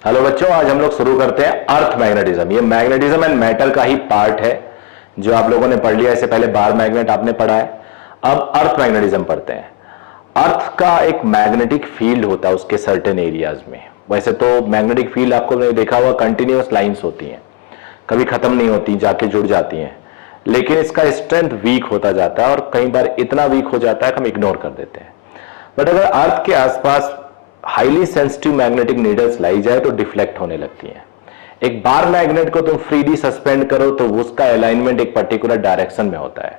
Hello बच्चों, आज हम लोग शुरू करते हैं अर्थ मैग्नेटिज्म। ये मैग्नेटिज्म एंड मैटर का ही पार्ट है जो आप लोगों ने पढ़ लिया। इससे पहले बार मैग्नेट आपने पढ़ा है, अब अर्थ मैग्नेटिज्म पढ़ते हैं। अर्थ का एक मैग्नेटिक फील्ड होता है उसके सर्टेन एरियाज में। वैसे तो मैग्नेटिक फील्ड आपको नहीं देखा हुआ, कंटिन्यूअस लाइंस होती हैं, कभी खत्म नहीं होती, जाके जुड़ जाती हैं, लेकिन इसका स्ट्रेंथ वीक होता जाता है और कई बार इतना वीक हो जाता है कि हम इग्नोर कर देते हैं। बट अगर अर्थ के आसपास हाईली सेंसिटिव मैग्नेटिक नीडल्स लाई जाए तो डिफ्लेक्ट होने लगती हैं। एक बार मैग्नेट को तुम फ्रीली सस्पेंड करो तो उसका अलाइनमेंट एक पर्टिकुलर डायरेक्शन में होता है।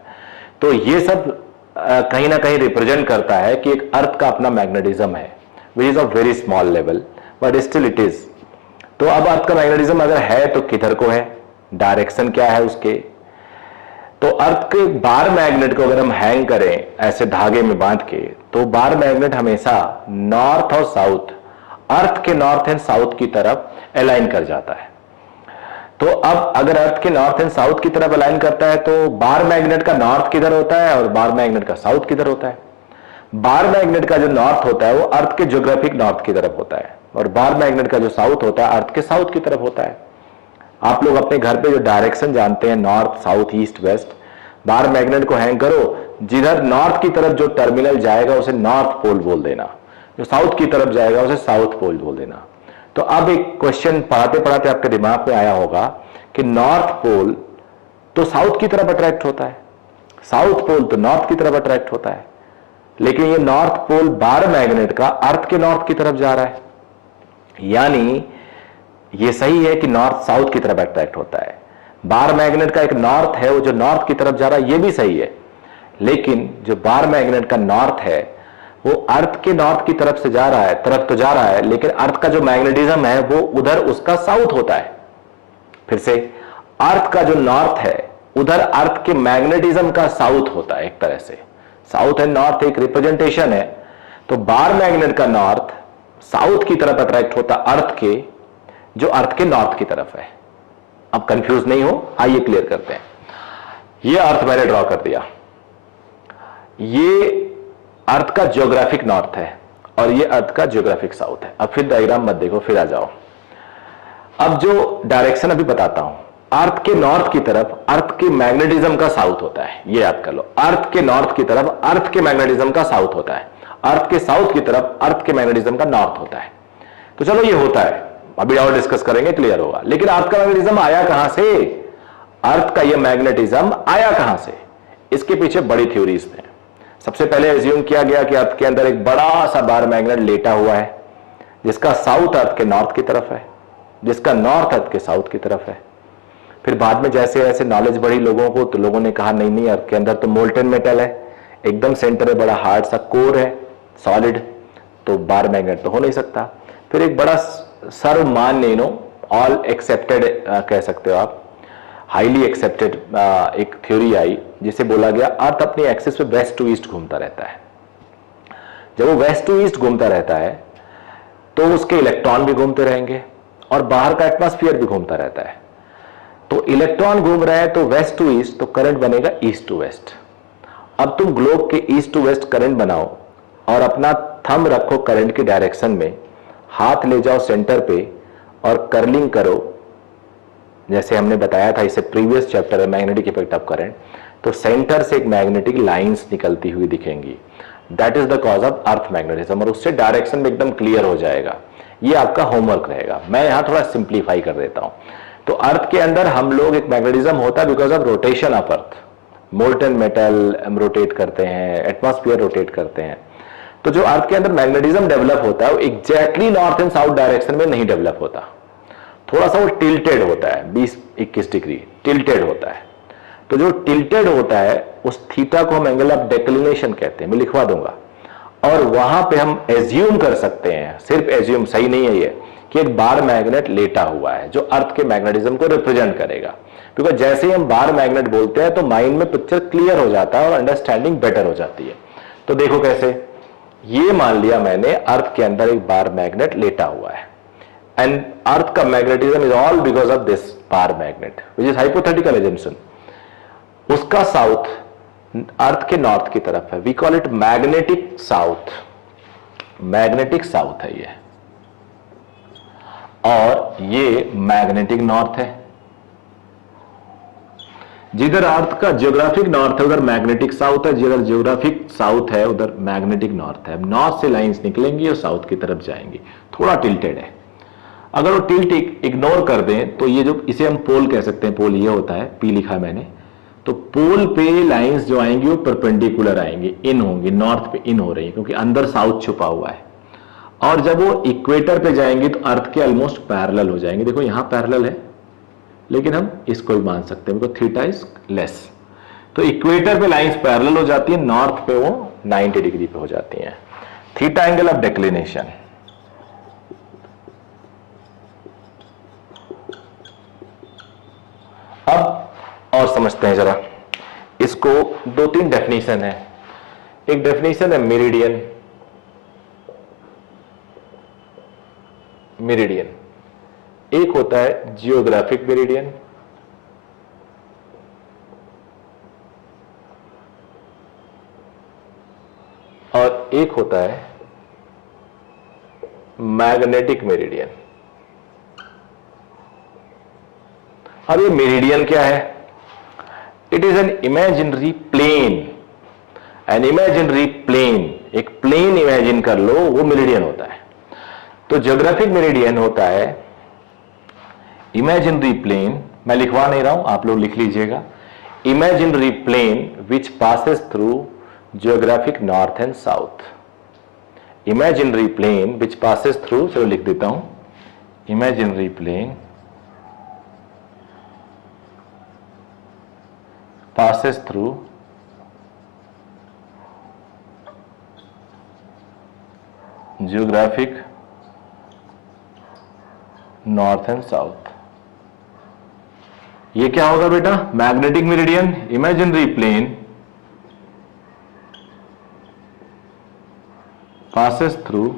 तो ये सब कहीं ना कहीं रिप्रेजेंट करता है कि एक अर्थ का अपना मैग्नेटिज्म है, which is of very small level, but still it is. तो अब अर्थ का मैग्नेटिज्म अगर है तो किधर को है, डायरेक्शन क्या है उसके। तो अर्थ के बार मैग्नेट को अगर हम हैंग करें ऐसे धागे में बांध के, तो बार मैग्नेट हमेशा नॉर्थ और साउथ, अर्थ के नॉर्थ एंड साउथ की तरफ अलाइन कर जाता है। तो अब अगर अर्थ के नॉर्थ एंड साउथ की तरफ अलाइन करता है तो बार मैग्नेट का नॉर्थ किधर होता है और बार मैग्नेट का साउथ किधर होता है। बार मैग्नेट का जो नॉर्थ होता है वो अर्थ के ज्योग्राफिक नॉर्थ की तरफ होता है, और बार मैग्नेट का जो साउथ होता है अर्थ के साउथ की तरफ होता है। आप लोग अपने घर पे जो डायरेक्शन जानते हैं, north south east west, bar magnet को हैंग करो, जिधर नॉर्थ की तरफ जो टर्मिनल जाएगा उसे नॉर्थ पोल बोल देना, जो साउथ की तरफ जाएगा उसे साउथ पोल बोल देना। तो अब एक क्वेश्चन पढ़ाते पढ़ाते आपके दिमाग में आया होगा कि नॉर्थ पोल तो साउथ की तरफ अट्रैक्ट होता है, साउथ पोल तो नॉर्थ की तरफ अट्रैक्ट होता है, लेकिन ये नॉर्थ पोल बार मैग्नेट का अर्थ के नॉर्थ की तरफ जा रहा है। यानी ये सही है कि नॉर्थ साउथ की तरफ अट्रैक्ट होता है, बार मैग्नेट का एक नॉर्थ है वो जो नॉर्थ की तरफ जा रहा है, ये भी सही है, लेकिन जो बार मैग्नेट का नॉर्थ है वो अर्थ के नॉर्थ की तरफ से जा रहा है, तरफ तो जा रहा है, लेकिन अर्थ का जो मैग्नेटिज्म है वो उधर उसका साउथ होता है। फिर से, अर्थ का जो नॉर्थ है उधर अर्थ के मैग्नेटिज्म का साउथ होता है। एक तरह से साउथ एंड नॉर्थ एक रिप्रेजेंटेशन है। तो बार मैग्नेट का नॉर्थ साउथ की तरफ अट्रैक्ट होता अर्थ के, जो अर्थ के नॉर्थ की तरफ है। अब कंफ्यूज नहीं हो, आइए क्लियर करते हैं। ये अर्थ मैंने ड्रॉ कर दिया, ये अर्थ का ज्योग्राफिक नॉर्थ है और ये अर्थ का ज्योग्राफिक साउथ है। अब फिर डायग्राम मत देखो, फिर आ जाओ। अब जो डायरेक्शन अभी बताता हूं, अर्थ के नॉर्थ की तरफ अर्थ के मैग्नेटिज्म का साउथ होता है, ये याद कर लो। अर्थ के नॉर्थ की तरफ अर्थ के मैग्नेटिज्म का साउथ होता है, अर्थ के साउथ की तरफ अर्थ के मैग्नेटिज्म का नॉर्थ होता है। तो चलो ये होता है, अभी और डिस्कस करेंगे, क्लियर होगा। लेकिन अर्थ का मैग्नेटिज्म आया कहां से, अर्थ का ये मैग्नेटिज्म आया कहां से, इसके पीछे बड़ी थ्योरीज थे। सबसे पहले एज्यूम किया गया कि अर्थ के अंदर एक बड़ा सा बार मैग्नेट लेटा हुआ है, जिसका साउथ अर्थ के नॉर्थ की तरफ है, जिसका नॉर्थ अर्थ के साउथ की तरफ है। फिर बाद में जैसे जैसे नॉलेज बढ़ी लोगों को, तो लोगों ने कहा नहीं नहीं, अर्थ के अंदर तो मोल्टन मेटल है, एकदम सेंटर में बड़ा हार्ड सा कोर है, सॉलिड, तो बार मैग्नेट तो हो नहीं सकता। फिर एक बड़ा सर्वमान्य, ऑल एक्सेप्टेड कह सकते हो आप, हाईली एक्सेप्टेड एक थ्योरी आई, जिसे बोला गया अर्थ अपनी एक्सिस पे वेस्ट टू ईस्ट घूमता रहता है। जब वो वेस्ट टू ईस्ट घूमता रहता है तो उसके इलेक्ट्रॉन भी घूमते रहेंगे और बाहर का एटमॉस्फेयर भी घूमता रहता है। तो इलेक्ट्रॉन घूम रहे हैं तो वेस्ट टू ईस्ट, तो करंट बनेगा ईस्ट टू वेस्ट। अब तुम ग्लोब के ईस्ट टू वेस्ट करंट बनाओ और अपना थंब रखो करंट की डायरेक्शन में, हाथ ले जाओ सेंटर पे और कर्लिंग करो, जैसे हमने बताया था इसे प्रीवियस चैप्टर में, मैग्नेटिक इफेक्ट ऑफ करंट। तो सेंटर से एक मैग्नेटिक लाइंस निकलती हुई दिखेंगी, that is the cause of earth magnetism, और उससे डायरेक्शन में एकदम क्लियर हो जाएगा। ये आपका होमवर्क रहेगा, मैं यहां थोड़ा सिंप्लीफाई कर देता हूं। तो अर्थ के अंदर हम लोग एक मैग्नेटिज्म होता है because of rotation of earth, molten metal rotate करते हैं, एटमॉस्फेयर रोटेट करते हैं। तो जो अर्थ के अंदर मैग्नेटिज्म डेवलप होता है वो exactly north and south direction में नहीं डेवलप होता, थोड़ा सा वो टिल्टेड होता है, 20-21 डिग्री टिल्टेड होता है। तो जो टिल्टेड होता है उस थीटा को हम एंगल ऑफ डेक्लिनेशन कहते हैं, मैं लिखवा दूंगा। और वहां पे हम एज्यूम कर सकते हैं, सिर्फ एज्यूम सही नहीं है ये, कि एक बार मैग्नेट लेटा हुआ है जो अर्थ के मैग्नेटिज्म को रिप्रेजेंट करेगा। क्योंकि जैसे ही हम बार मैग्नेट बोलते हैं तो माइंड में पिक्चर क्लियर हो जाता है और अंडरस्टैंडिंग बेटर हो जाती है। तो देखो कैसे, ये मान लिया मैंने अर्थ के अंदर एक बार मैग्नेट लेटा हुआ है, and earth का magnetism is all because of this bar magnet, which is hypothetical assumption। उसका साउथ अर्थ के नॉर्थ की तरफ है, we call it magnetic south, magnetic south है ये। और ये मैग्नेटिक नॉर्थ है। जिधर अर्थ का ज्योग्राफिक नॉर्थ है उधर मैग्नेटिक साउथ है, जिधर ज्योग्राफिक साउथ है उधर मैग्नेटिक नॉर्थ है। नॉर्थ से लाइंस निकलेंगी और साउथ की तरफ जाएंगी। थोड़ा टिल्टेड है। अगर वो टिल्ट इग्नोर कर दें तो ये जो इसे हम पोल कह सकते हैं, पोल ये होता है, पी लिखा है मैंने, तो पोल पे लाइंस जो आएंगी वो परपेंडिकुलर आएंगी, इन होंगी, नॉर्थ पे इन हो रही है क्योंकि अंदर साउथ छुपा हुआ है। और जब वो इक्वेटर पे जाएंगी तो अर्थ के ऑलमोस्ट पैरेलल हो जाएंगे। देखो यहां पैरेलल है लेकिन हम इसको भी मान सकते हैं बिकॉज थीटा इज लेस। तो इक्वेटर पे लाइंस पैरेलल हो जाती है, नॉर्थ पे वो 90 डिग्री पे हो जाती हैं। थीटा एंगल ऑफ डिक्लिनेशन, अब और समझते हैं जरा इसको। दो तीन डेफिनेशन है। एक डेफिनेशन है मेरिडियन, मेरिडियन एक होता है जियोग्राफिक मेरिडियन, और एक होता है मैग्नेटिक मेरिडियन। अब ये मेरिडियन क्या है? It is an imaginary plane, an imaginary plane, एक प्लेन इमेजिन कर लो, वो मेरिडियन होता है। तो ज्योग्राफिक मेरिडियन होता है इमेजिनरी प्लेन, मैं लिखवा नहीं रहा हूं, आप लोग लिख लीजिएगा, imaginary plane which passes through geographic north and south. Imaginary plane which passes through, चलो लिख देता हूं, imaginary plane passes through geographic north and south। ये क्या होगा बेटा? Magnetic meridian, imaginary plane passes through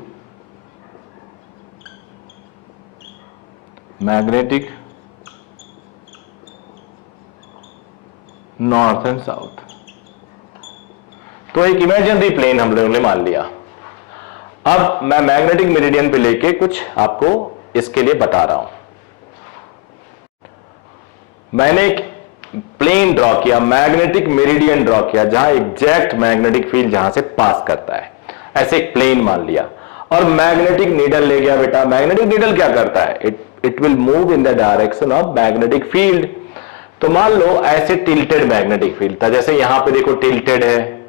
magnetic north and south. तो एक इमेजिनरी प्लेन हम लोगों ने मान लिया। अब मैं मैग्नेटिक मेरिडियन पे लेके कुछ आपको इसके लिए बता रहा हूं। मैंने एक प्लेन ड्रॉ किया, मैग्नेटिक मेरिडियन ड्रॉ किया, जहां एग्जैक्ट मैग्नेटिक फील्ड जहां से पास करता है, ऐसे एक प्लेन मान लिया और मैग्नेटिक नीडल ले गया। बेटा मैग्नेटिक नीडल क्या करता है? It will move in the direction of magnetic field. तो मान लो ऐसे टिल्टेड मैग्नेटिक फील्ड था, जैसे यहां पे देखो टिल्टेड है,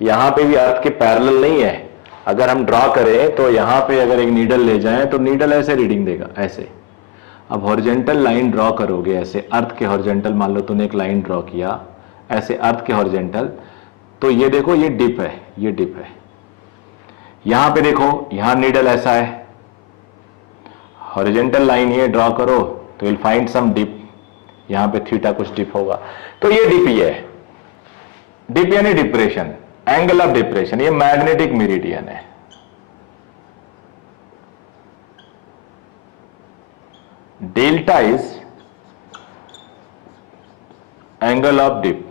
यहां पे भी अर्थ के पैरेलल नहीं है। अगर हम ड्रॉ करें तो यहां पे अगर एक नीडल ले जाएं तो नीडल ऐसे रीडिंग देगा, ऐसे। अब हॉरिजॉन्टल लाइन ड्रॉ करोगे ऐसे, अर्थ के हॉरिजॉन्टल, मान लो तूने एक लाइन ड्रॉ किया ऐसे अर्थ के हॉरिजॉन्टल, तो ये देखो ये डिप है, ये डिप है। यहां पे देखो यहां नीडल ऐसा है, हॉरिजॉन्टल लाइन ये ड्रॉ करो तो विल फाइंड सम डिप, यहां पे थीटा कुछ डिप होगा, तो ये डिप ही है। डिप यानी डिप्रेशन, एंगल ऑफ डिप्रेशन। ये मैग्नेटिक मेरिडियन है। Delta is angle of dip,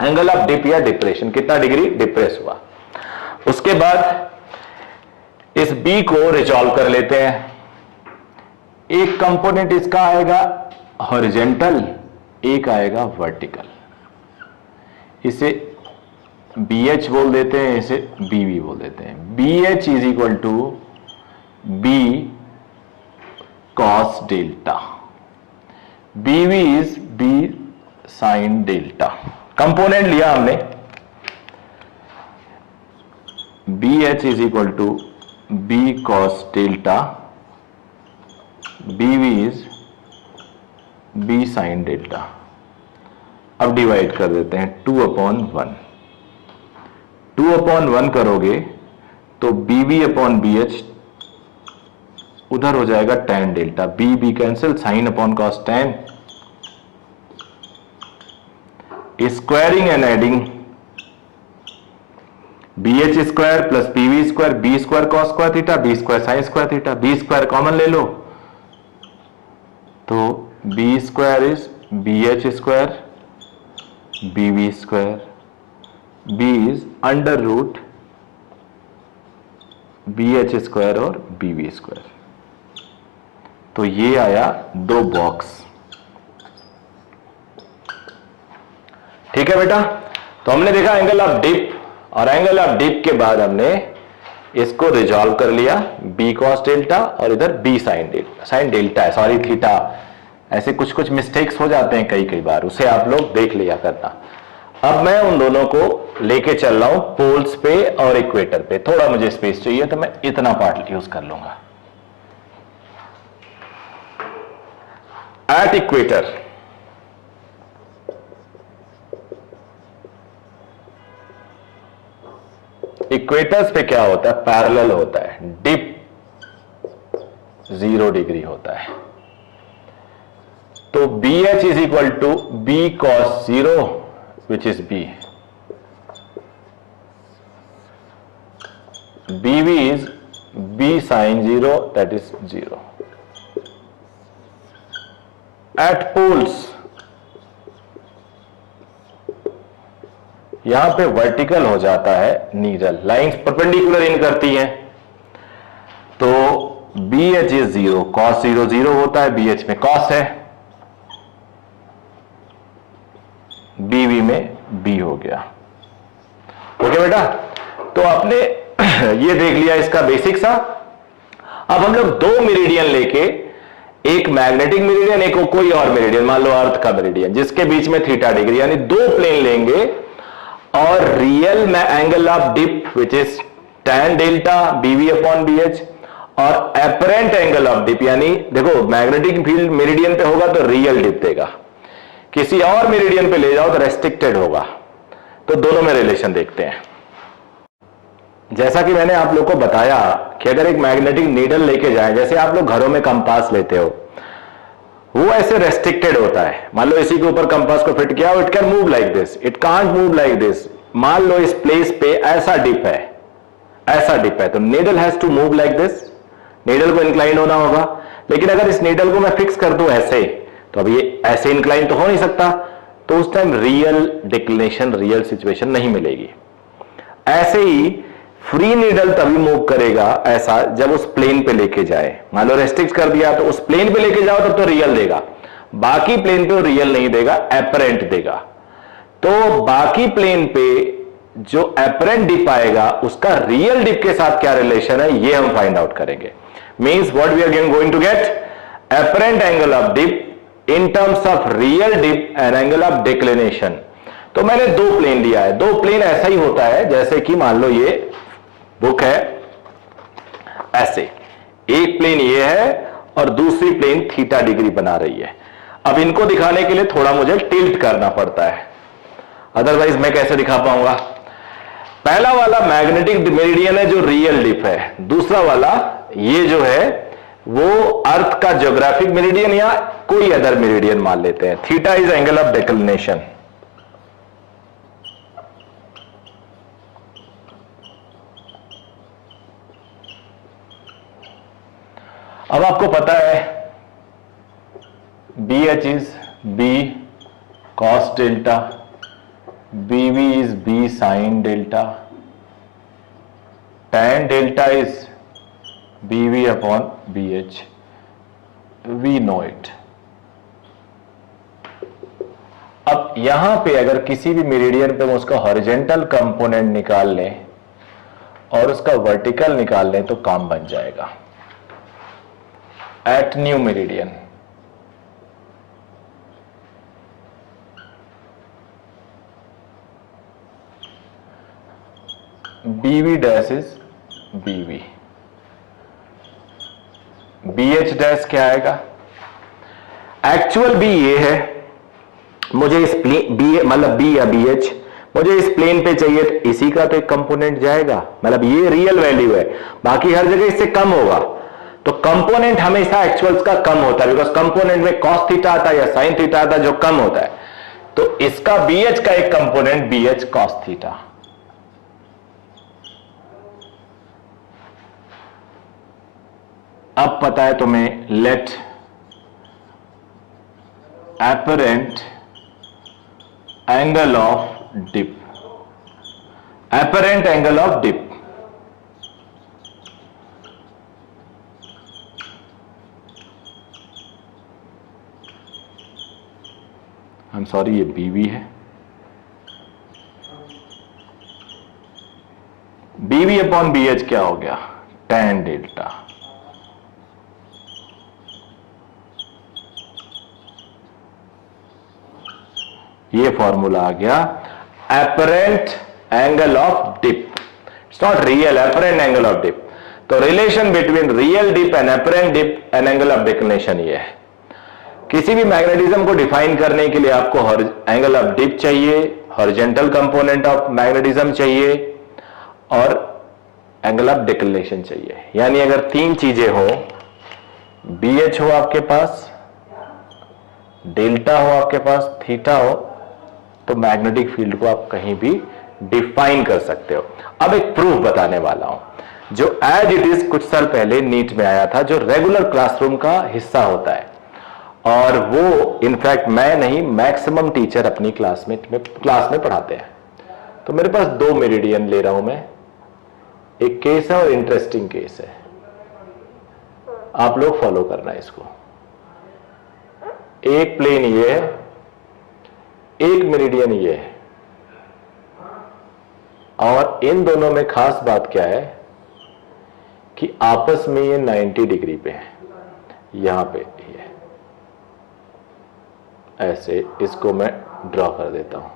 angle of dip या डिप्रेशन, कितना डिग्री डिप्रेस हुआ। उसके बाद इस बी को रिजॉल्व कर लेते हैं। एक कंपोनेंट इसका आएगा हॉरिजॉन्टल, एक आएगा वर्टिकल। इसे BH बोल देते हैं, इसे BV बोल देते हैं। BH is equal to B cos delta, BV is B sin delta. Component लिया हमने, BH is equal to B cos delta, BV is B sin delta. अब डिवाइड कर देते हैं 2/1, 2/1 करोगे तो BV अपॉन BH उधर हो जाएगा tan delta, B cancel, sine upon cos tan, squaring and adding, BH square plus PV square, B square cos square theta, B square sine square theta, B square common ले लो तो B square is BH square, BV square, B is under root BH square और BV square. तो ये आया 2 box. ठीक है बेटा, तो हमने देखा एंगल ऑफ डिप, और एंगल ऑफ डिप के बाद हमने इसको रिजॉल्व कर लिया, बी कॉस डेल्टा और इधर B sine delta, sine delta है सॉरी थीटा, ऐसे कुछ कुछ मिस्टेक्स हो जाते हैं कई कई बार, उसे आप लोग देख लिया करना। अब मैं उन दोनों को लेके चल रहा हूं पोल्स पे और इक्वेटर पे, थोड़ा मुझे स्पेस चाहिए तो मैं इतना पार्ट यूज कर लूंगा। एट इक्वेटर इक्वेटर्स पे क्या होता है, पैरेलल होता है, डिप 0 डिग्री होता है। तो B H is equal to B cos 0 which is B, B V is B sine 0 that is 0। At poles यहां पे वर्टिकल हो जाता है नीडल, लाइंस परपेंडिकुलर इन करती हैं, तो बी एच इज 0, कॉस 0 0 होता है, बी एच में कॉस है, बी वी में बी हो गया। ओके बेटा, तो आपने ये देख लिया इसका बेसिक सा। अब हम लोग 2 मेरिडियन लेके, एक मैग्नेटिक मेरिडियन, एक कोई और मेरिडियन, मान लो अर्थ का मेरिडियन जिसके बीच में थीटा डिग्री, यानी 2 प्लेन लेंगे और रियल में angle of dip which is tan delta BV upon B H, और एपरेंट एंगल ऑफ डिप, यानी देखो मैग्नेटिक फील्ड मेरिडियन पे होगा तो रियल डिप देगा, किसी और मेरिडियन पे ले जाओ तो रेस्ट्रिक्टेड होगा। तो दोनों में रिलेशन देखते हैं। जैसा कि मैंने आप लोग को बताया कि अगर एक मैग्नेटिक नीडल लेके जाए, जैसे आप लोग घरों में कंपास लेते हो, वो ऐसे रेस्ट्रिक्टेड होता है। मान लो इसी के ऊपर कंपास को फिट किया, it can move like this, it can't move like this. मान लो इस प्लेस पे ऐसा डिप है, ऐसा डिप है, तो needle has to move like this, needle को इंक्लाइन होना होगा। लेकिन अगर इस नीडल को मैं फिक्स कर दूं ऐसे, तो अब ये ऐसे इंक्लाइन तो हो नहीं सकता, तो उस time real declination, real situation नहीं मिलेगी। ऐसे ही फ्री नीडल तभी मूव करेगा ऐसा जब उस प्लेन पे लेके जाए। मान लो रेस्ट्रिक्ट कर दिया तो उस प्लेन पे लेके जाओ तब तो रियल देगा, बाकी प्लेन पे रियल नहीं देगा, एपरेंट देगा। तो बाकी प्लेन पे जो एपरेंट डिप आएगा उसका रियल डिप के साथ क्या रिलेशन है, ये हम फाइंड आउट करेंगे। Means what we are going to get apparent angle of dip in terms of real dip and angle of declination. तो मैंने 2 प्लेन लिया है, 2 प्लेन ऐसा ही होता है जैसे कि मान लो ये बुक है ऐसे, एक प्लेन ये है और दूसरी प्लेन थीटा डिग्री बना रही है। अब इनको दिखाने के लिए थोड़ा मुझे टिल्ट करना पड़ता है, अदरवाइज मैं कैसे दिखा पाऊंगा। पहला वाला मैग्नेटिक मेरिडियन है जो रियल डिप है, दूसरा वाला ये जो है वो अर्थ का ज्योग्राफिक मेरिडियन या कोई अदर मेरिडियन मान लेते हैं। Theta is angle of declination. अब आपको पता है B H is B cos delta, B V is B sine delta, tan delta is B V upon B H, we know it. अब यहां पे अगर किसी भी मेरिडियन पे हम उसका हॉरिजेंटल कंपोनेंट निकाल लें और उसका वर्टिकल निकाल लें तो काम बन जाएगा। At new meridian BV dash is BV, BH dash क्या आएगा, एक्चुअल B ये है, मुझे इस प्लेन B मतलब B या BH मुझे इस प्लेन पे चाहिए, तो इसी का तो एक कंपोनेंट जाएगा, मतलब ये रियल वैल्यू है, बाकी हर जगह इससे कम होगा। तो कंपोनेंट हमेशा एक्चुअल्स का कम होता है, बिकॉज कंपोनेंट में कॉस थीटा आता है या साइन थीटा आता है जो कम होता है। तो इसका BH का एक कंपोनेंट BH कॉस थीटा। अब पता है तुम्हें, let apparent angle of dip, apparent angle of dip I am sorry, ये BV है। BV अपॉन BH क्या हो गया? tan delta. ये फॉर्मूला आ गया apparent angle of dip. It's not real, apparent angle of dip. तो relation between real dip and apparent dip and angle of declination ये है। किसी भी मैग्नेटिज्म को डिफाइन करने के लिए आपको एंगल ऑफ डिप चाहिए, हॉरिजॉन्टल कंपोनेंट ऑफ मैग्नेटिज्म चाहिए और एंगल ऑफ डिक्लिनेशन चाहिए। यानी अगर तीन चीजें हो, BH हो आपके पास, डेल्टा हो आपके पास, थीटा हो, तो मैग्नेटिक फील्ड को आप कहीं भी डिफाइन कर सकते हो। अब एक प्रूफ बताने वाला हूं जो एज इट इज कुछ साल पहले नीट में आया था, जो रेगुलर क्लासरूम का हिस्सा होता है, और वो इनफैक्ट मैं नहीं, मैक्सिमम टीचर अपनी क्लास में पढ़ाते हैं। तो मेरे पास दो मेरिडियन ले रहा हूं मैं, एक केस है और इंटरेस्टिंग केस है, आप लोग फॉलो करना है इसको। एक प्लेन ये है, एक मेरिडियन ये है, और इन दोनों में खास बात क्या है कि आपस में ये 90 डिग्री पे है। यहां पे ये ऐसे, इसको मैं ड्रॉ कर देता हूं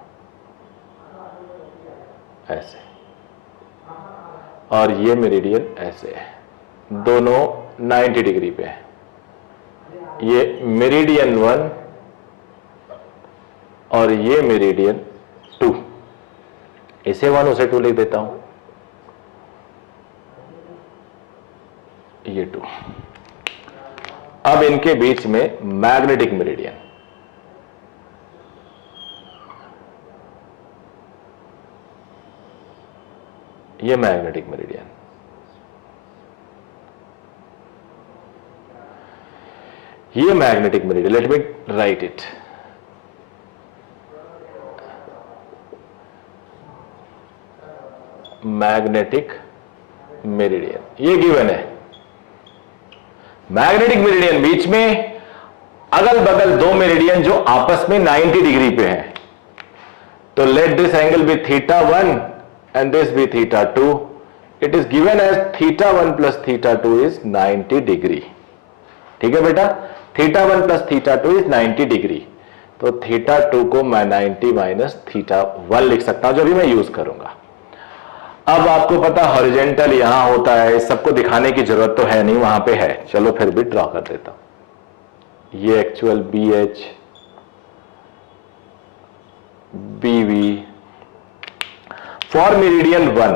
ऐसे, और ये मेरिडियन ऐसे है, दोनों 90 डिग्री पे है। ये मेरिडियन 1 और ये मेरिडियन 2, इसे 1 उसे 2 लिख देता हूं, ये 2। अब इनके बीच में मैग्नेटिक मेरिडियन, ये मैग्नेटिक मेरिडियन, ये magnetic meridian, let me right it. Magnetic meridian ये गिवन है। मैग्नेटिक मेरिडियन बीच में, अगल बगल दो मेरिडियन जो आपस में 90 डिग्री पे हैं। तो let this angle be θ1 and this be θ2. It is given as θ1 plus θ2 is 90 degree. ठीक है बेटा, θ1 plus θ2 is 90 डिग्री। तो θ2 को मैं 90 माइनस θ1 लिख सकता हूं, जो भी मैं यूज करूंगा। अब आपको पता हॉरिजॉन्टल यहां होता है, सबको दिखाने की जरूरत तो है नहीं, वहां पे है, चलो फिर भी ड्रॉ कर देता हूं। ये actual BH, BV for meridian 1,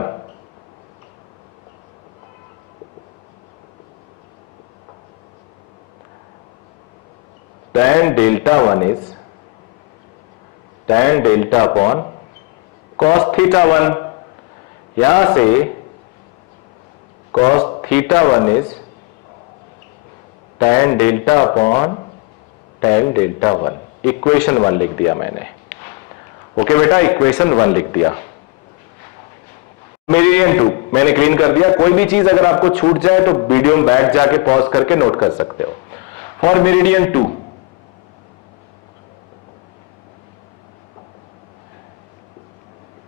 tan delta 1 is tan delta upon cos θ1। यहां से cos θ1 is tan delta upon tan delta 1। Equation 1 लिख दिया मैंने। ओके बेटा, इक्वेशन 1 लिख दिया। मेरिडियन 2 मैंने क्लीन कर दिया। कोई भी चीज अगर आपको छूट जाए तो वीडियो में बैठ जाके पॉज करके नोट कर सकते हो। For meridian 2,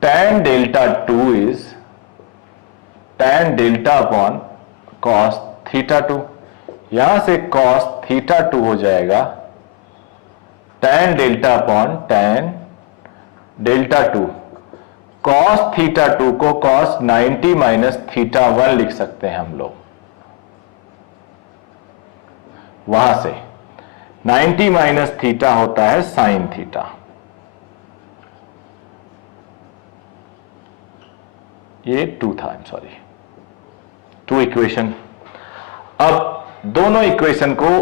tan delta 2 is tan delta upon cos θ2। यहां से cos θ2 हो जाएगा tan delta upon tan delta 2। cos θ2 को cos 90 माइनस θ1 लिख सकते हैं हम लोग। वहां से 90 माइनस थीटा होता है sin थीटा। ये 2 था, आई एम सॉरी, 2 इक्वेशन। अब दोनों इक्वेशन को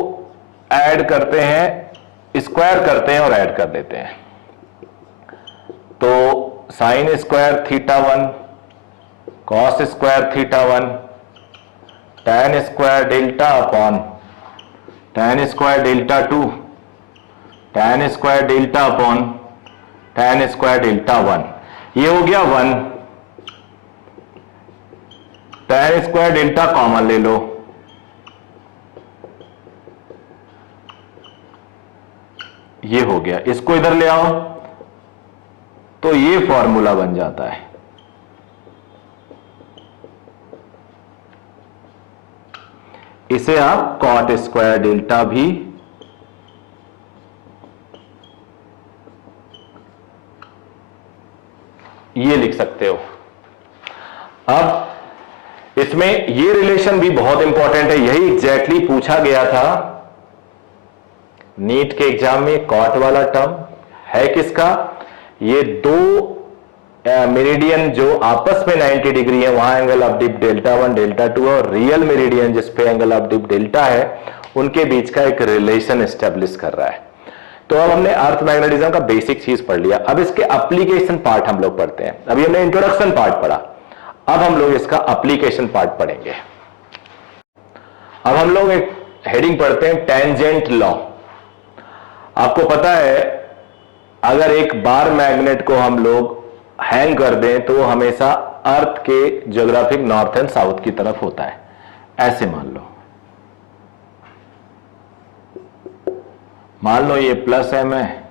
ऐड करते हैं, स्क्वायर करते हैं और ऐड कर देते हैं। तो sine square θ1 cos square θ1 tan square delta upon tan square delta 2 tan square delta upon tan square delta 1। ये हो गया 1। tan स्क्वायर डेल्टा कॉमन ले लो, ये हो गया, इसको इधर ले आओ तो ये फॉर्मूला बन जाता है। इसे आप कॉट स्क्वायर डेल्टा भी ये लिख सकते हो। अब इसमें ये रिलेशन भी बहुत इंपॉर्टेंट है, यही एग्जैक्टली पूछा गया था नीट के एग्जाम में। कॉट वाला टर्म है किसका? ये दो मेरिडियन जो आपस में 90 डिग्री है, वहां angle of dip delta 1 delta 2 और रियल मेरिडियन जिसपे एंगल ऑफ डिप डेल्टा है, उनके बीच का एक रिलेशन एस्टेब्लिश कर रहा है। तो अब हमने अर्थ मैग्नेटिज्म का बेसिक चीज पढ़ लिया। अब इसके एप्लीकेशन पार्ट हम लोग पढ़ते हैं। अभी हमने इंट्रोडक्शन पार्ट पढ़ा, अब हम लोग इसका एप्लीकेशन पार्ट पढ़ेंगे। अब हम लोग एक हेडिंग पढ़ते हैं, टेंजेंट लॉ। आपको पता है अगर एक बार मैग्नेट को हम लोग हैंग कर दें तो हमेशा अर्थ के ज्योग्राफिक नॉर्थ एंड साउथ की तरफ होता है। ऐसे मान लो ये प्लस एम है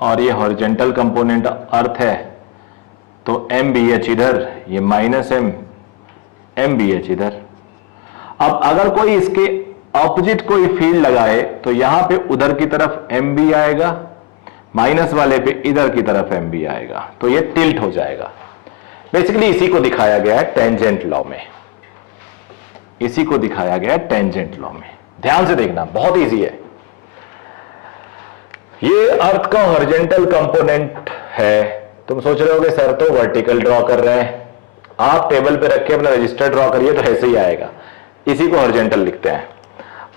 और ये हॉरिजॉन्टल कंपोनेंट अर्थ है, तो एम बी एच इधर, ये माइनस एम बी एच इधर। अब अगर कोई इसके ऑपोजिट कोई फील्ड लगाए तो यहां पे उधर की तरफ एम बी आएगा, माइनस वाले पे इधर की तरफ एम बी आएगा, तो ये टिल्ट हो जाएगा। बेसिकली इसी को दिखाया गया है टेंजेंट लॉ में, इसी को दिखाया गया है टेंजेंट लॉ में। ध्यान से देखना, बहुत इजी है। ये अर्थ का हॉरिजॉन्टल कंपोनेंट है। तुम सोच रहे होगे सर तो वर्टिकल ड्रॉ कर रहे हैं। आप टेबल पे रख के अपना रजिस्टर ड्रॉ करिए तो ऐसे ही आएगा, इसी को हॉरिजॉन्टल लिखते हैं।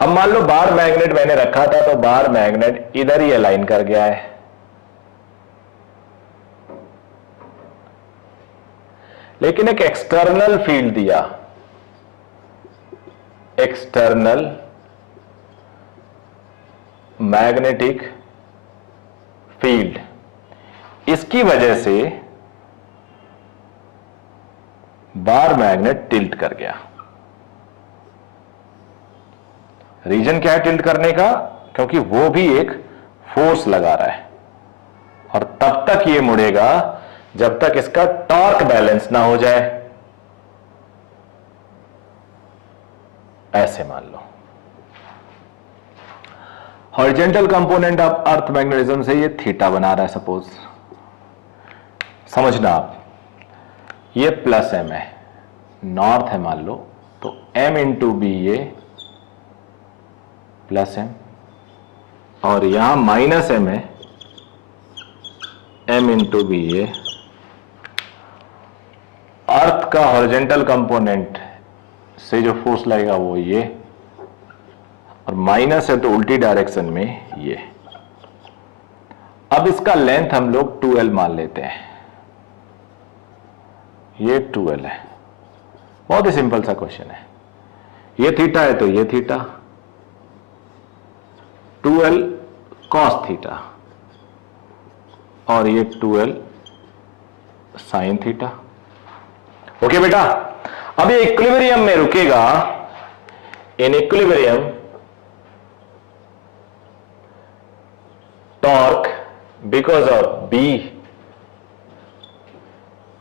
अब मान लो बार मैग्नेट मैंने रखा था तो बार मैग्नेट इधर ही अलाइन कर गया है, लेकिन एक एक्सटर्नल फील्ड दिया, एक्सटर्नल मैग्नेटिक फील्ड, इसकी वजह से बार मैग्नेट टिल्ट कर गया। रीजन क्या है टिल्ट करने का? क्योंकि वो भी एक फोर्स लगा रहा है, और तब तक ये मुड़ेगा जब तक इसका टॉर्क बैलेंस ना हो जाए। ऐसे मान लो horizontal component of earth magnetism से ये थीटा बना रहा है, सपोज। समझना आप, ये प्लस एम है, नॉर्थ है मान लो, तो एम इंटू बी ये प्लस एम, और यहां माइनस एम है, एम इंटू बी ये। अर्थ का हॉरिजॉन्टल कंपोनेंट से जो फोर्स लगेगा वो ये, और माइनस है तो उल्टी डायरेक्शन में ये। अब इसका लेंथ हम लोग 2l मान लेते हैं, ये 2l है। बहुत ही सिंपल सा क्वेश्चन है। ये थीटा है तो ये थीटा, 2l cos थीटा, और ये 2l साइन थीटा। ओके बेटा, अब ये इक्विलिब्रियम में रुकेगा। In equilibrium torque because of B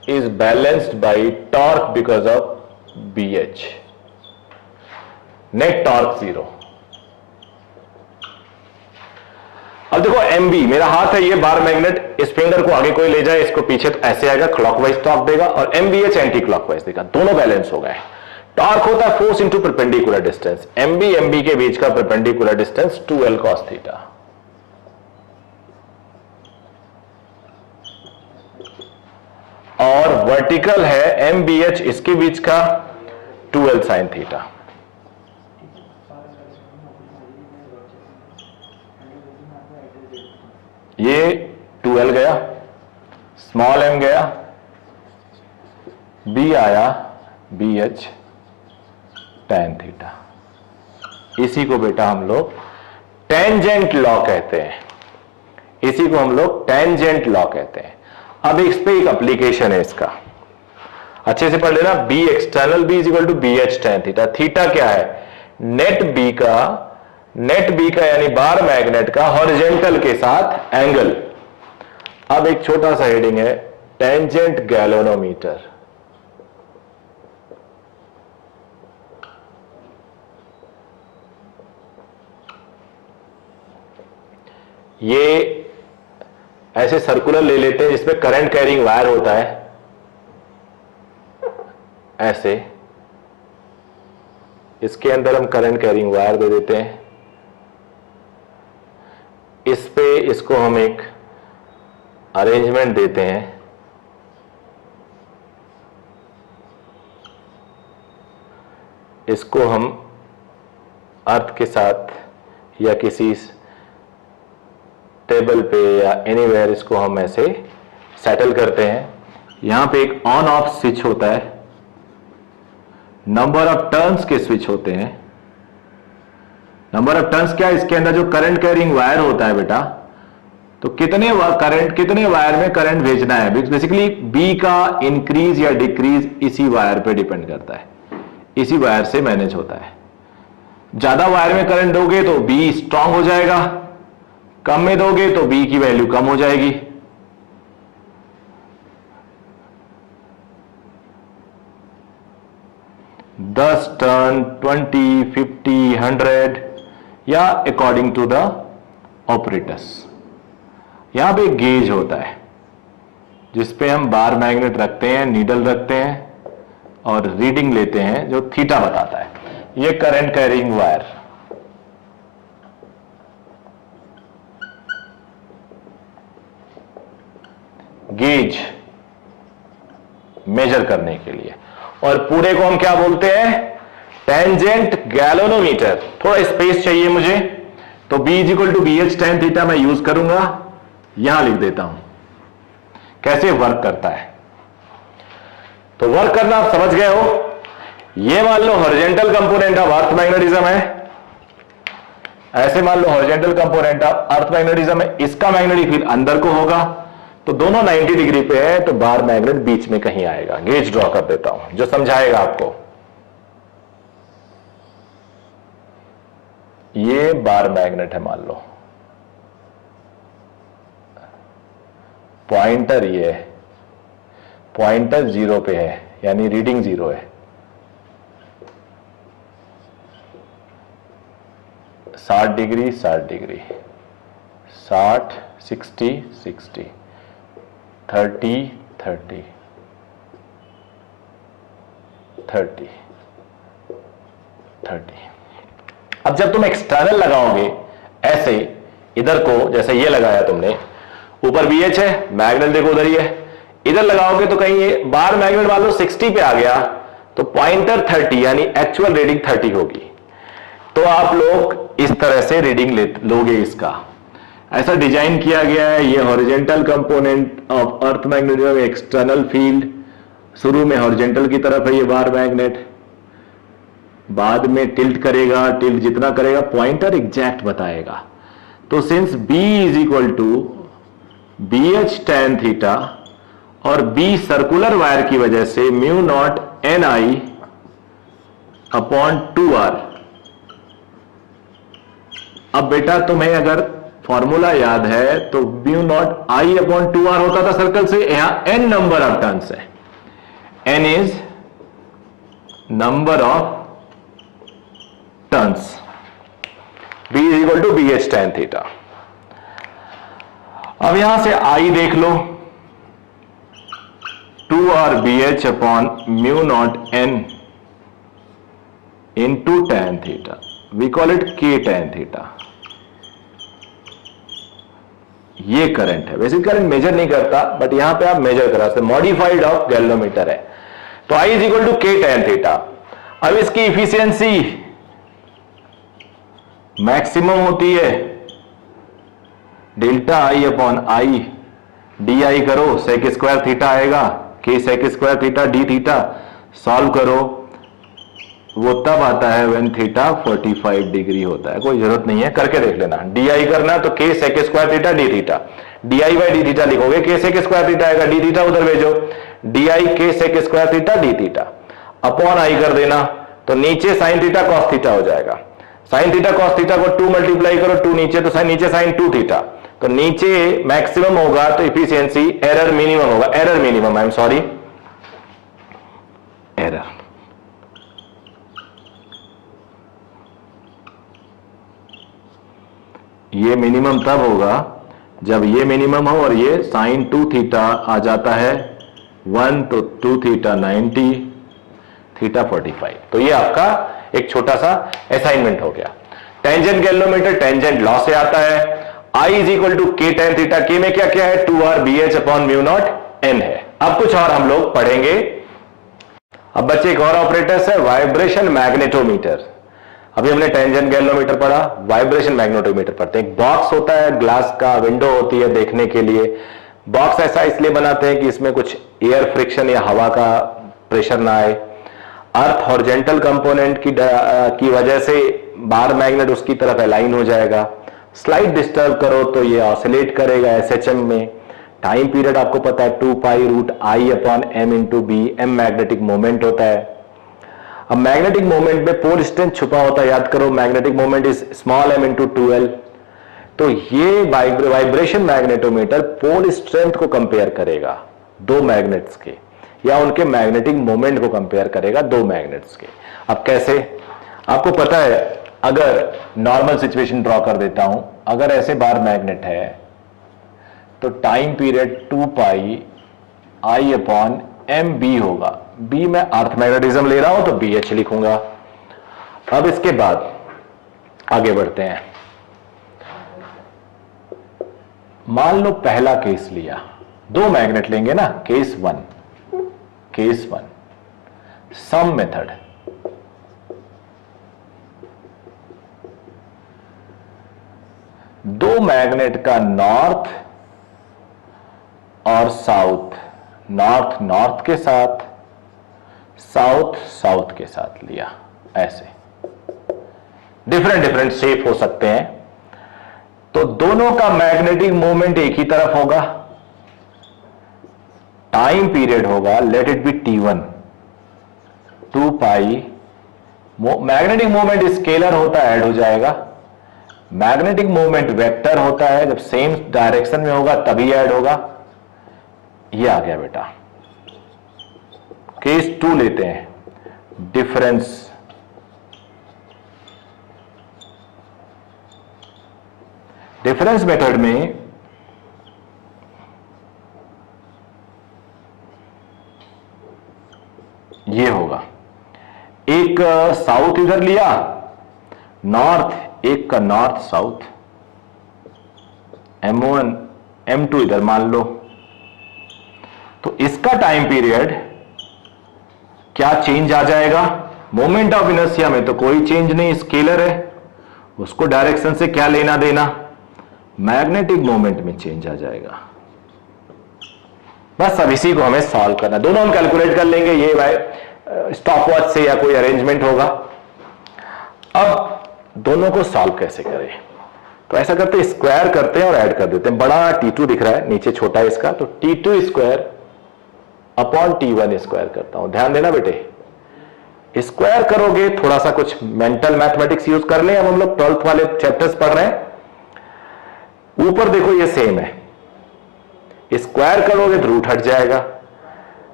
is balanced by torque because of BH. Net torque 0. अब देखो MB, मेरा हाथ है ये बार मैग्नेट, इस फिंगर को आगे कोई ले जाए, इसको पीछे तो ऐसे आएगा, क्लॉकवाइज टॉर्क देगा, और MBH एंटी क्लॉकवाइज देगा, दोनों बैलेंस हो गए। टॉर्क होता है force into perpendicular distance. MB के बीच का perpendicular distance 2l cos theta. और वर्टिकल है MBH, इसके बीच का 2l साइन थीटा। ये 2l गया, स्मॉल m गया, B आया BH tan थीटा। इसी को बेटा हम लोग टेंजेंट लॉ कहते हैं, इसी को हम लोग टेंजेंट लॉ कहते हैं। अब इस पे एक एप्लीकेशन है इसका, अच्छे से पढ़ लेना। B external B is equal to B H tan theta. Theta क्या है? नेट बी का नेट बी का यानी बार मैग्नेट का हॉरिजॉन्टल के साथ एंगल। अब एक छोटा सा हेडिंग है, टेंजेंट गैल्वेनोमीटर। ये ऐसे सर्कुलर ले लेते हैं जिसमें करंट कैरिंग वायर होता है, ऐसे इसके अंदर हम करंट कैरिंग वायर दे देते हैं, इस पे इसको हम एक अरेंजमेंट देते हैं, इसको हम अर्थ के साथ या किसी टेबल पे या एनीवेयर इसको हम ऐसे सेटल करते हैं। यहां पे एक ऑन ऑफ स्विच होता है, नंबर ऑफ टर्न्स के स्विच होते हैं। नंबर ऑफ टर्न्स क्या है, इसके अंदर जो करंट कैरिंग वायर होता है बेटा, तो कितने वायर में करंट भेजना है, बेसिकली बी का इंक्रीज या डिक्रीज इसी वायर पे डिपेंड करता है, इसी वायर से मैनेज होता है। ज्यादा वायर में करंट दोगे तो बी स्ट्रांग हो जाएगा, कम में दोगे तो बी की वैल्यू कम हो जाएगी। दस टर्न, 20, 50, 100 या अकॉर्डिंग टू द ऑपरेटर्स। यहां पे एक गेज होता है जिसपे हम बार मैग्नेट रखते हैं, नीडल रखते हैं और रीडिंग लेते हैं जो थीटा बताता है। ये current carrying wire, gauge measure करने के लिए, और पूरे को हम क्या बोलते हैं, टेंजेंट गैल्वेनोमीटर। थोड़ा स्पेस चाहिए मुझे, तो B is equal to BH tan theta मैं यूज करूंगा, यहां लिख देता हूं कैसे वर्क करता है। तो वर्क करना आप समझ गए हो। ये मान लो horizontal component of earth magnetism है, ऐसे मान लो horizontal component of earth magnetism है, इसका मैग्नेटिक फील्ड अंदर को होगा, तो दोनों 90 डिग्री पे है, तो बार मैग्नेट बीच में कहीं आएगा। गेज ड्रॉ कर देता हूं जो समझाएगा आपको। ये बार मैग्नेट है मान लो, पॉइंटर ये है, पॉइंटर 0 पे है यानी रीडिंग 0 है, 60 डिग्री 60 डिग्री, 60 60 60, 30 30 30 30। अब जब तुम एक्सटर्नल लगाओगे ऐसे, इधर को जैसे ये लगाया तुमने, ऊपर BH है, मैग्नेट देखो उधर ही है, इधर लगाओगे तो कहीं ये बार मैग्नेट मान लो 60 पे आ गया, तो पॉइंटर 30 यानी एक्चुअल रीडिंग 30 होगी। तो आप लोग इस तरह से रीडिंग लोगे इसका, ऐसा डिजाइन किया गया है। ये horizontal component of earth magnetism, external field, शुरू में हॉरिजॉन्टल की तरफ है ये बार मैग्नेट, बाद में टिल्ट करेगा, टिल्ट जितना करेगा पॉइंटर एग्जैक्ट बताएगा। तो since B is equal to BH tan theta और B सर्कुलर वायर की वजह से mu naught NI upon 2R। अब बेटा तुम्हें अगर फॉर्मूला याद है तो mu naught I upon 2R होता था सर्कल से, यहां N नंबर ऑफ टर्न्स है, N is number of turns, B is equal to BH tan theta. अब यहां से I देख लो, 2R BH upon mu not N into tan theta, we call it K tan theta. ये current है, वैसे current measure नहीं करता बट यहां पे आप मेजर करा सकते, मॉडिफाइड ऑफ गैल्वेनोमीटर है। तो I is equal to K tan theta. अब इसकी इफिशियंसी मैक्सिमम होती है delta I upon I, DI करो सेक स्क्वायर थीटा आएगा, K sec square theta D theta, solve करो वो तब आता है व्हेन थीटा 45 डिग्री होता है। कोई जरूरत नहीं है, करके देख लेना। DI करना तो K sec square theta D theta, DI by D theta लिखोगे, K सेक स्क्वायर थीटा आएगा, D थीटा उधर भेजो, DI K sec square theta D theta upon I कर देना, तो नीचे साइन थीटा कॉस थीटा हो जाएगा। साइन थीटा कॉस थीटा को 2 मल्टीप्लाई करो, 2 नीचे तो नीचे साइन 2 थीटा, तो नीचे मैक्सिमम होगा तो इफिशियंसी एरर मिनिमम होगा, error minimum, I am sorry, error. ये मिनिमम तब होगा जब ये मिनिमम हो और ये साइन 2 थीटा आ जाता है 1, तो 2 थीटा 90, थीटा 45। तो ये आपका एक छोटा सा असाइनमेंट हो गया। टेंजेंट गैल्वेनोमीटर टेंजेंट लॉ से आता है, I इज इक्वल टू के टेन थीटा, के में क्या क्या है 2r BH upon mu not n है। अब कुछ और हम लोग पढ़ेंगे। अब बच्चे एक और ऑपरेटर्स है, वाइब्रेशन मैग्नेटोमीटर। अभी हमने टेंजेंट गैल्वेनोमीटर पढ़ा, वाइब्रेशन मैग्नेटोमीटर पढ़ते हैं। एक बॉक्स होता है ग्लास का, विंडो होती है देखने के लिए। बॉक्स ऐसा इसलिए बनाते हैं कि इसमें कुछ एयर फ्रिक्शन या हवा का प्रेशर ना आए। अर्थ हॉरिजॉन्टल कंपोनेंट की वजह से बार मैग्नेट उसकी तरफ अलाइन हो जाएगा। स्लाइड डिस्टर्ब करो तो ये ऑसिलेट करेगा SHM में। टाइम पीरियड आपको पता है 2 pi root I upon M into B, M magnetic moment होता है। अब मैग्नेटिक मोमेंट में पोल स्ट्रेंथ छुपा होता है, याद करो, magnetic moment is small m into 2l। तो ये वाइब्रेशन मैग्नेटोमीटर पोल स्ट्रेंथ को कंपेयर करेगा दो मैग्नेट्स के, या उनके मैग्नेटिक मोमेंट को कंपेयर करेगा दो मैग्नेट्स के। अब कैसे, आपको पता है, अगर नॉर्मल सिचुएशन ड्रॉ कर देता हूं, अगर ऐसे बार मैग्नेट है तो टाइम पीरियड 2 पाई आई अपॉन एम बी होगा। बी में अर्थ मैग्नेटिज्म ले रहा हूं तो BH लिखूंगा। अब इसके बाद आगे बढ़ते हैं। मान लो पहला केस लिया, दो मैग्नेट लेंगे ना, केस वन, सम मेथड। दो मैग्नेट का नॉर्थ और साउथ, नॉर्थ नॉर्थ के साथ, साउथ साउथ के साथ लिया। ऐसे डिफरेंट डिफरेंट शेप हो सकते हैं। तो दोनों का मैग्नेटिक मोमेंट एक ही तरफ होगा, टाइम पीरियड होगा, let it be T1, 2 pi. Magnetic moment scalar होता है, ऐड हो जाएगा। मैग्नेटिक मोमेंट वेक्टर होता है, जब सेम डायरेक्शन में होगा तभी ऐड होगा। ये आ गया बेटा। केस 2 लेते हैं, डिफरेंस। डिफरेंस मेथड में ये होगा, एक साउथ इधर लिया नॉर्थ, एक का नॉर्थ साउथ, M1 M2 इधर मान लो। तो इसका टाइम पीरियड क्या चेंज आ जाएगा, मोमेंट ऑफ इनर्शिया में तो कोई चेंज नहीं, स्केलर है, उसको डायरेक्शन से क्या लेना देना, मैग्नेटिक मोमेंट में चेंज आ जाएगा। बस अब इसी को हमें सॉल्व करना, दोनों हम कैलकुलेट कर लेंगे, ये स्टॉपवॉच से या कोई अरेंजमेंट होगा। अब दोनों को सॉल्व कैसे करें, तो ऐसा करते हैं, स्क्वायर करते हैं और ऐड कर देते हैं। बड़ा T2 दिख रहा है, नीचे छोटा है इसका, तो T2 square upon T1 square करता हूं। ध्यान देना बेटे, स्क्वायर करोगे, थोड़ा सा कुछ मेंटल मैथमेटिक्स यूज कर लें। अब हम लोग 12th वाले चैप्टर्स पढ़ रहे हैं। ऊपर देखो ये सेम है, स्क्वायर करोगे तो रूट हट जाएगा।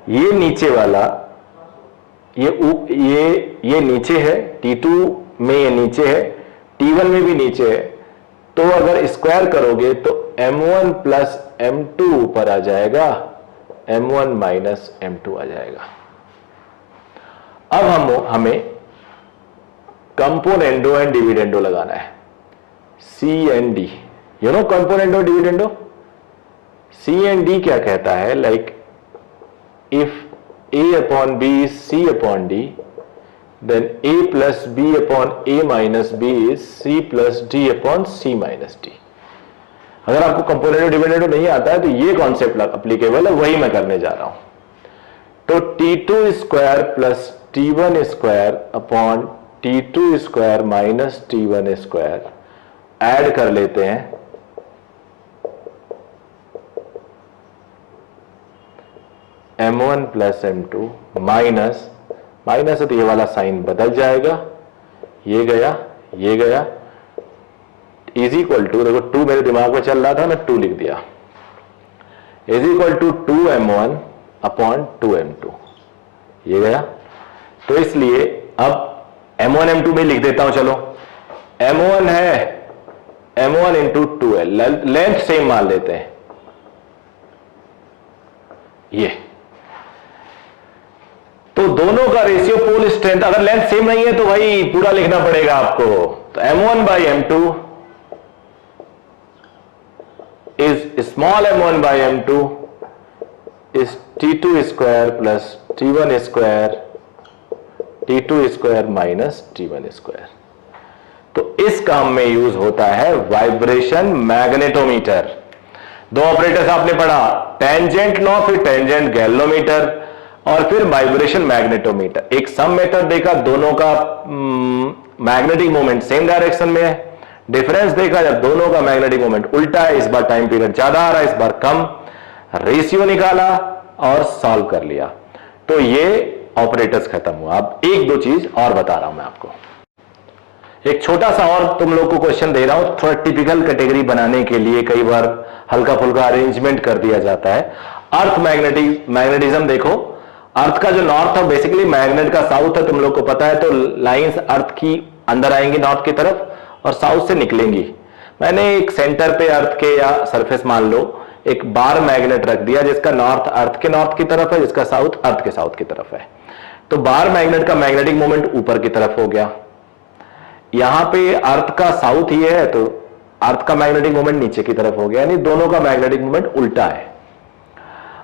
ये नीचे वाला, ये नीचे है, T2 में ये नीचे है, T1 में भी नीचे है। तो अगर स्क्वायर करोगे तो M1 प्लस M2 ऊपर आ जाएगा, M1 माइनस M2 आ जाएगा। अब हमें कंपोनेंडो एंड डिविडेंडो लगाना है, CND। You know componendo dividendo. CND क्या कहता है, like if A upon B is C upon D, then A plus B upon A minus B is C plus D upon C minus D। अगर आपको componendo dividendo नहीं आता है तो ये कॉन्सेप्ट अप्लीकेबल है, वही मैं करने जा रहा हूं। तो T2 square plus T1 square upon T2 square minus T1 square add कर लेते हैं। M1 plus M2 minus, minus है तो ये वाला साइन बदल जाएगा, ये गया, ये गया इज इक्वल टू, देखो 2 मेरे दिमाग में चल रहा था, मैं 2 लिख दिया, is equal to 2m1 upon 2m2, ये गया। तो इसलिए अब m1 m2 में लिख देता हूं, चलो m1 है m1 into 2l, length same मान लेते हैं, ये तो दोनों का रेशियो पोल स्ट्रेंथ, अगर लेंथ सेम नहीं है तो भाई पूरा लिखना पड़ेगा आपको। तो m1 by m2 is small m1 by m2 is t2 square plus t1 square, t2 square minus t1 square. तो इस काम में यूज होता है वाइब्रेशन मैग्नेटोमीटर। दो ऑपरेटर्स आपने पढ़ा, टेंजेंट लॉ, फिर टेंजेंट गैल्वेनोमीटर और फिर वाइब्रेशन मैग्नेटोमीटर। एक सम मेथड देखा, दोनों का मैग्नेटिक मोमेंट सेम डायरेक्शन में है। डिफरेंस देखा, जब दोनों का मैग्नेटिक मोमेंट उल्टा है, इस बार टाइम पीरियड ज्यादा आ रहा है, इस बार कम। रेशियो निकाला और सॉल्व कर लिया। तो ये ऑपरेटर्स खत्म हुआ। अब एक दो चीज और बता रहा हूं मैं आपको, एक छोटा सा और तुम लोग को क्वेश्चन दे रहा हूं, थोड़ा टिपिकल कैटेगरी बनाने के लिए कई बार हल्का फुल्का अरेंजमेंट कर दिया जाता है। अर्थ मैग्नेटिज्म देखो, अर्थ का जो नॉर्थ है बेसिकली मैग्नेट का साउथ है, तुम लोग को पता है। तो लाइंस अर्थ की अंदर आएंगी नॉर्थ की तरफ और साउथ से निकलेंगी। मैंने एक सेंटर पे अर्थ के या सरफेस मान लो एक बार मैग्नेट रख दिया जिसका नॉर्थ अर्थ के नॉर्थ की तरफ है, जिसका साउथ अर्थ के साउथ की तरफ है। तो बार मैग्नेट का मैग्नेटिक मोमेंट ऊपर की तरफ हो गया। यहां पे अर्थ का साउथ ये है तो अर्थ का मैग्नेटिक मोमेंट नीचे की तरफ हो गया, यानी दोनों का मैग्नेटिक मोमेंट उल्टा है।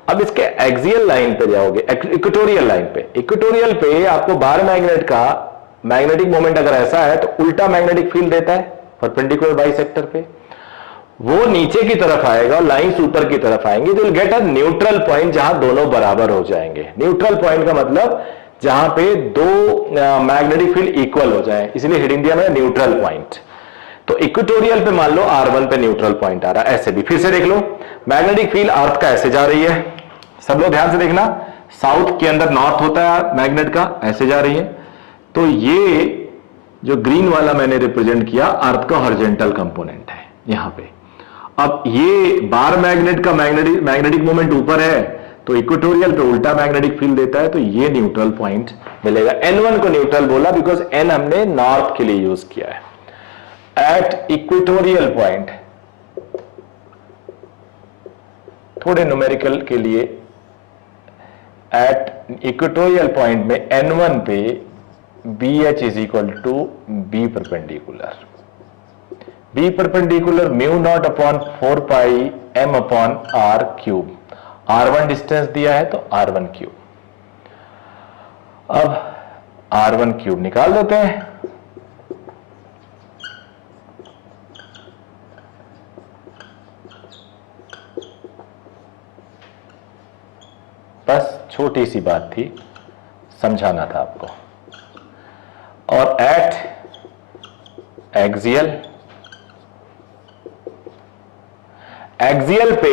अब इसके एक्सियल लाइन पे जाओगे, इक्वेटोरियल लाइन पे, इक्वेटोरियल पे आपको बार मैग्नेट का मैग्नेटिक मोमेंट अगर ऐसा है तो उल्टा मैग्नेटिक फील्ड देता है परपेंडिकुलर बाइसेक्टर पे, वो नीचे की तरफ आएगा और लाइंस ऊपर की तरफ आएंगी। तो गेट अ न्यूट्रल पॉइंट जहां दोनों बराबर हो जाएंगे। न्यूट्रल पॉइंट का मतलब जहां पे दो मैग्नेटिक फील्ड इक्वल हो जाए, इसलिए हिडन दिया मैंने न्यूट्रल पॉइंट। तो इक्वेटोरियल पे मान लो R1 पे न्यूट्रल पॉइंट आ रहा है, ऐसे भी फिर से देख लो, मैग्नेटिक फील्ड अर्थ का ऐसे जा रही है, सब लोग ध्यान से देखना, साउथ के अंदर नॉर्थ होता है मैग्नेट का, ऐसे जा रही है। तो ये जो ग्रीन वाला मैंने रिप्रेजेंट किया अर्थ का हॉरिजॉन्टल कंपोनेंट है यहां पे। अब ये बार मैग्नेट का मैग्नेटिक मोमेंट ऊपर है तो इक्वेटोरियल पे उल्टा मैग्नेटिक फील्ड देता है, तो ये न्यूट्रल पॉइंट मिलेगा। N1 को न्यूट्रल बोला बिकॉज N हमने नॉर्थ के लिए यूज किया है। एट इक्वेटोरियल पॉइंट, थोड़े न्यूमेरिकल के लिए, एट इक्वेटोरियल पॉइंट में N1 पे BH is equal to B perpendicular, B perpendicular mu not upon 4 pi m upon r cube. R1 distance दिया है तो R1 क्यूब। अब R1 क्यूब निकाल देते हैं। बस छोटी सी बात थी, समझाना था आपको। और एट एक्सियल, एक्सियल पे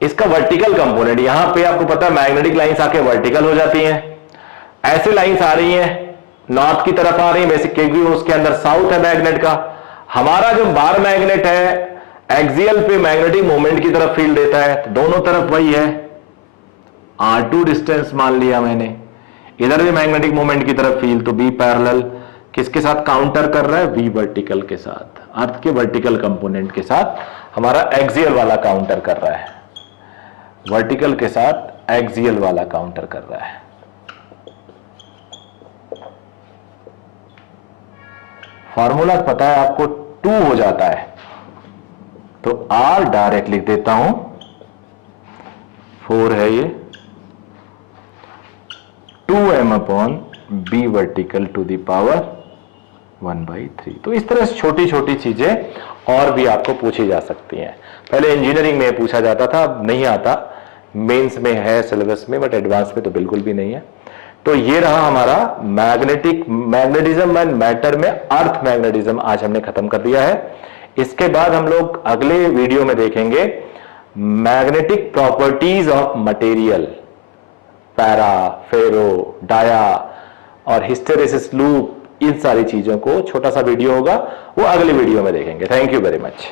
इसका वर्टिकल कंपोनेंट, यहां पे आपको पता है मैग्नेटिक लाइंस आके वर्टिकल हो जाती हैं, ऐसे लाइंस आ रही हैं नॉर्थ की तरफ आ रही है बेसिक, क्योंकि उसके अंदर साउथ है मैग्नेट का। हमारा जो बार मैग्नेट है एक्सियल पे मैग्नेटिक मोमेंट की तरफ फील्ड देता है, तो दोनों तरफ वही है, R2 डिस्टेंस मान लिया मैंने, इधर भी मैग्नेटिक मोमेंट की तरफ फील्ड, तो बी पैरेलल किसके साथ काउंटर कर रहा है, वी वर्टिकल के साथ, अर्थ के वर्टिकल कंपोनेंट के साथ हमारा एक्सियल वाला काउंटर कर रहा है, वर्टिकल के साथ एक्सियल वाला काउंटर कर रहा है। फॉर्मूला पता है आपको, 2 हो जाता है तो R डायरेक्ट लिख देता हूं, 4 है ये, 2m upon B vertical to the power 1/3। तो इस तरह से छोटी छोटी चीजें और भी आपको पूछी जा सकती हैं। पहले इंजीनियरिंग में पूछा जाता था, अब नहीं आता, मेंस में है सिलेबस में, बट एडवांस में तो बिल्कुल भी नहीं है। तो ये रहा हमारा मैग्नेटिज्म एंड मैटर में अर्थ मैग्नेटिज्म, आज हमने खत्म कर दिया है। इसके बाद हम लोग अगले वीडियो में देखेंगे magnetic properties of material, para, ferro, dia और हिस्टेरेसिस लूप, इन सारी चीजों को, छोटा सा वीडियो होगा वो अगले वीडियो में देखेंगे। Thank you very much.